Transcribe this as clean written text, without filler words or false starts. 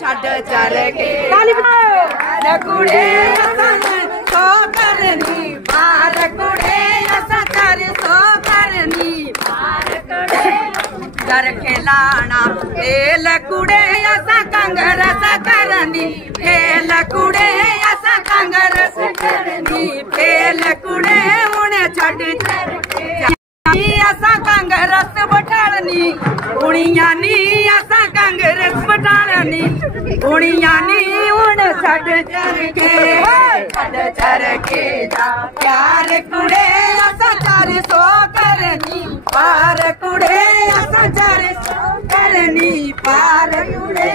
छड़ चर के पार कुड़े सो करनी पार कुड़े असा 400 करनी पार कुड़े कर खिलाना खेल कुड़े असा कांग्रेस करनी खेल कुड़े असा कांग्रेस करनी खेल कुड़े उन्हें छड़ असा कांग्रेस बटालनी कुड़ियां नी असा कांग्रेस बटालनी कुड़ियां नी उन छड़ चर के जा प्यार कुड़े असा 400 करनी पार कुड़े असा 400 करनी पार कुड़े